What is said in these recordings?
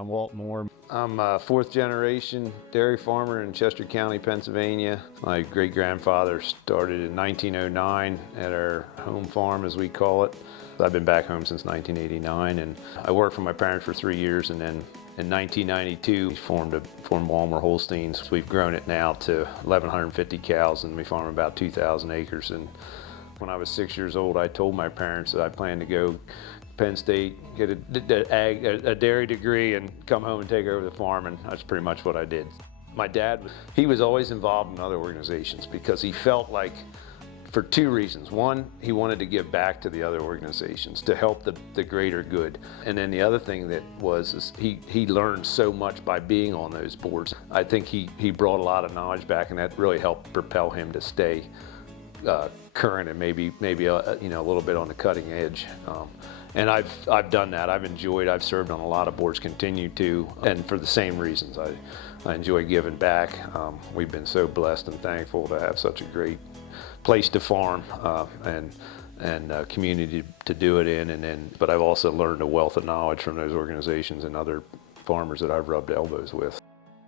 I'm Walmoore. I'm a fourth generation dairy farmer in Chester County, Pennsylvania. My great-grandfather started in 1909 at our home farm, as we call it. I've been back home since 1989, and I worked for my parents for 3 years, and then in 1992 we formed Walmoore Holsteins. We've grown it now to 1,150 cows, and we farm about 2,000 acres. And when I was 6 years old, I told my parents that I planned to go Penn State, get a dairy degree, and come home and take over the farm, and that's pretty much what I did. My dad, he was always involved in other organizations because he felt like, for two reasons. One, he wanted to give back to the other organizations to help the greater good. And then the other thing that was is he learned so much by being on those boards. I think he brought a lot of knowledge back, and that really helped propel him to stay current and maybe a little bit on the cutting edge. And I've done that. I've served on a lot of boards, continue to, and for the same reasons. I enjoy giving back. We've been so blessed and thankful to have such a great place to farm and community to do it in. But I've also learned a wealth of knowledge from those organizations and other farmers that I've rubbed elbows with.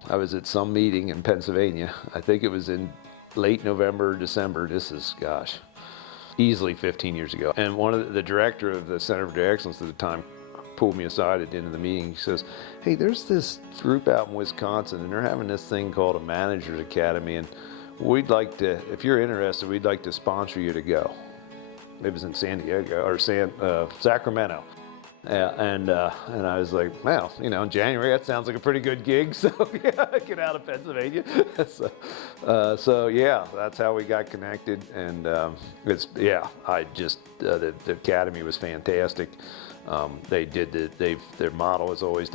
I was at some meeting in Pennsylvania. I think it was in late November or December. This is, gosh, easily 15 years ago. And the director of the Center for Dairy Excellence at the time pulled me aside at the end of the meeting. He says, "Hey, there's this group out in Wisconsin, and they're having this thing called a Manager's Academy, and we'd like to, if you're interested, we'd like to sponsor you to go." It was in San Diego, or Sacramento. And I was like, well, in January, that sounds like a pretty good gig. So yeah, get out of Pennsylvania. So yeah, that's how we got connected. And the academy was fantastic. Their model is always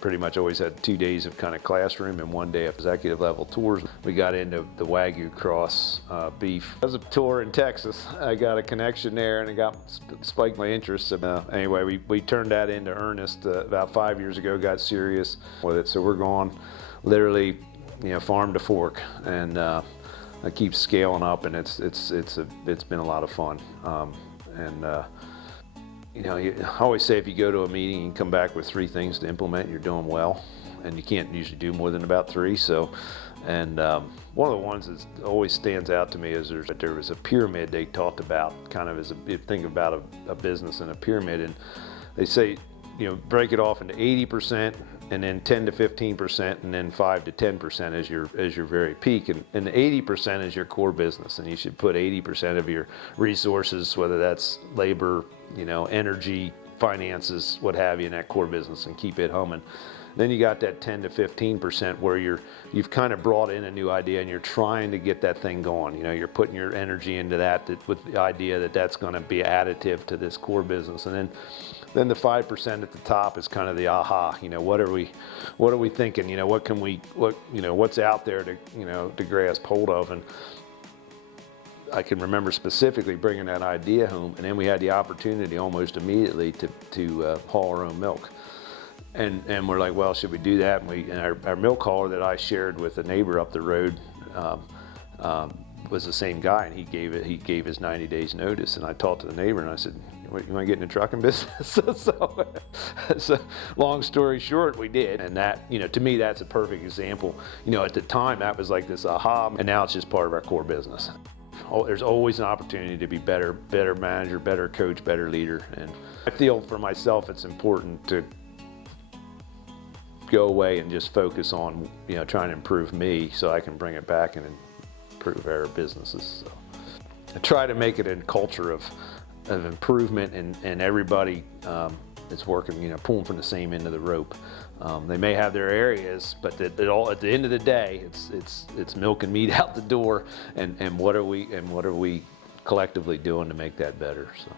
pretty much always had 2 days of kind of classroom and 1 day of executive level tours. We got into the Wagyu cross beef. That was a tour in Texas. I got a connection there, and it spiked my interest. So, anyway, we turned that into earnest about 5 years ago. Got serious with it. So we're going literally, farm to fork, and I keep scaling up, and it's been a lot of fun. I always say if you go to a meeting and come back with 3 things to implement, you're doing well, and you can't usually do more than about 3. So, and one of the ones that always stands out to me is there was a pyramid they talked about, kind of as you think about a business in a pyramid, and they say, break it off into 80%, and then 10 to 15%, and then 5 to 10% as your very peak. And the 80% is your core business, and you should put 80% of your resources, whether that's labor, energy, finances, what have you, in that core business, and keep it humming. Then you got that 10 to 15% where you've kind of brought in a new idea, and you're trying to get that thing going. You're putting your energy into that with the idea that that's going to be additive to this core business. And then the 5% at the top is kind of the aha. What are we thinking? What's out there to grasp hold of? And I can remember specifically bringing that idea home, and then we had the opportunity almost immediately to haul our own milk. And we're like, well, should we do that? And our milk hauler that I shared with a neighbor up the road was the same guy, and he gave his 90 days notice. And I talked to the neighbor, and I said, "What, you want to get in the trucking business?" so long story short, we did. And that, to me, that's a perfect example. At the time, that was like this aha, and now it's just part of our core business. There's always an opportunity to be better manager, better coach, better leader. And I feel for myself, it's important to go away and just focus on, trying to improve me so I can bring it back and improve our businesses. So I try to make it a culture of improvement, and everybody is working, pulling from the same end of the rope. They may have their areas, but at the end of the day, it's milk and meat out the door, and what are we collectively doing to make that better? So.